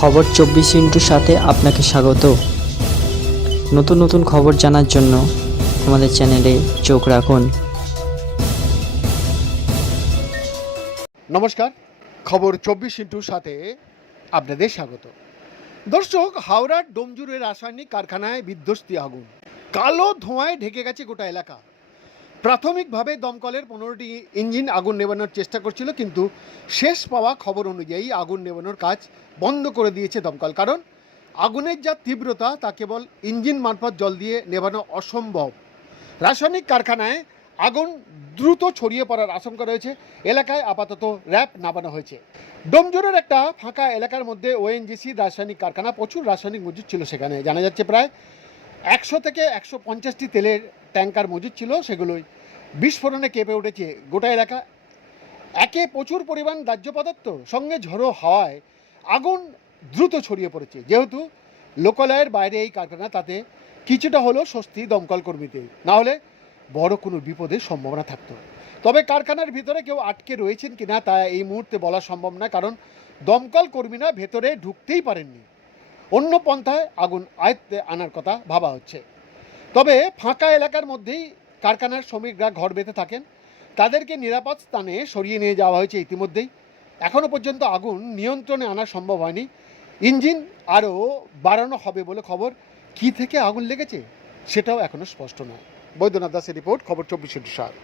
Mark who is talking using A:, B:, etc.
A: খবর চব্বিশ ইন্টুর সাথে আপনাকে স্বাগত। নতুন নতুন খবর জানার জন্য আমাদের চ্যানেলে চোখ রাখুন।
B: নমস্কার, খবর চব্বিশ ইন্টুর সাথে আপনাদের স্বাগত। দর্শক, হাওড়ার ডোমজুরের রাসায়নিক কারখানায় বিধ্বস্তি আগুন। কালো ধোঁয়ায় ঢেকে গেছে গোটা এলাকা। প্রাথমিকভাবে দমকলের পনেরোটি ইঞ্জিন আগুন নেবানোর চেষ্টা করছিল, কিন্তু শেষ পাওয়া খবর অনুযায়ী আগুন নেবানোর কাজ বন্ধ করে দিয়েছে দমকল। কারণ আগুনের যা তীব্রতা, তা কেবল ইঞ্জিন মারফত জল দিয়ে নেবানো অসম্ভব। রাসায়নিক কারখানায় আগুন দ্রুত ছড়িয়ে পড়ার আশঙ্কা রয়েছে। এলাকায় আপাতত র্যাপ নামানো হয়েছে। ডোমজোরের একটা ফাঁকা এলাকার মধ্যে ওএনজিসি রাসায়নিক কারখানা, প্রচুর রাসায়নিক মজুদ ছিল সেখানে। জানা যাচ্ছে প্রায় একশো থেকে একশো পঞ্চাশটি তেলের ট্যাঙ্কার মজুদ ছিল, সেগুলোই বিস্ফোরণে কেঁপে উঠেছে গোটা এলাকা। একে প্রচুর পরিমাণ দাহ্য পদার্থ, সঙ্গে ঝড়ো হাওয়ায় আগুন দ্রুত ছড়িয়ে পড়েছে। যেহেতু লোকালয়ের বাইরে এই কারখানা, তাতে কিছুটা হলেও স্বস্তি দমকল কর্মীদের, না হলে বড় কোনো বিপদের সম্ভাবনা থাকতো। তবে কারখানার ভিতরে কেউ আটকে রয়েছেন কিনা তা এই মুহূর্তে বলা সম্ভব না, কারণ দমকল কর্মীরা ভেতরে ঢুকতেই পারেননি। অন্য পন্থায় আগুন আয়ত্তে আনার কথা ভাবা হচ্ছে। তবে ফাঁকা এলাকার মধ্যেই কারখানার শ্রমিকরা ঘর বেঁধে থাকেন। তাদেরকে নিরাপদ স্থানে সরিয়ে নিয়ে যাওয়া হয়েছে ইতিমধ্যেই। এখনও পর্যন্ত আগুন নিয়ন্ত্রণে আনা সম্ভব হয়নি। ইঞ্জিন আরও বাড়ানো হবে বলে খবর। কী থেকে আগুন লেগেছে সেটাও এখনও স্পষ্ট নয়। বৈদ্যনাথ দাসের রিপোর্ট, খবর চব্বিশ সাত।